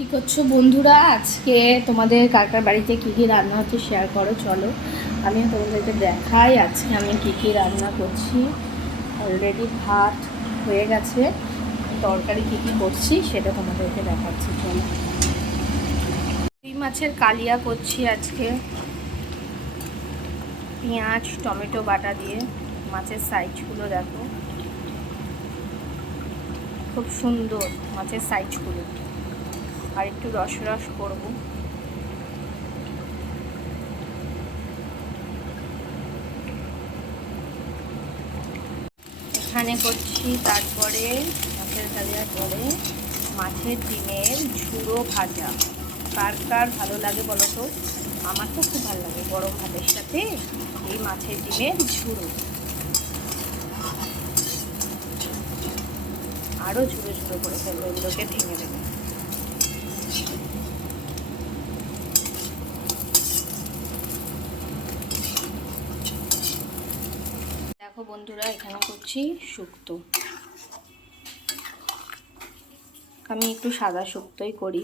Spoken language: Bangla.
কি করছো বন্ধুরা? আজকে তোমাদের কার কার বাড়িতে কী কী রান্না হচ্ছে শেয়ার করো, চলো আমিও তোমাদেরকে দেখাই আজকে আমি কী কী রান্না করছি। অলরেডি ভাত হয়ে গেছে, তরকারি কী কী করছি সেটা তোমাদেরকে দেখাচ্ছি। চলো, রুই মাছের কালিয়া করছি আজকে, পেঁয়াজ টমেটো বাটা দিয়ে। মাছের সাইজগুলো দেখো, খুব সুন্দর মাছের সাইজগুলো, আর একটু রস রস করবো। এখানে করছি তারপরে মাছের কালিয়ার পরে মাছের ডিমের ঝুড়ো ভাজা। কার কার ভালো লাগে বলো তো? আমার তো খুব ভালো লাগে গরম ভাতের সাথে এই মাছের ডিমের ঝুড়ো। আরও ঝুড়ো ঝুড়ো করে ফেলবো, এগুলোকে ভেঙে দেবো। দেখো বন্ধুরা, এখানে করছি শুক্তো। আমি একটু সাদা শুক্তোই করি।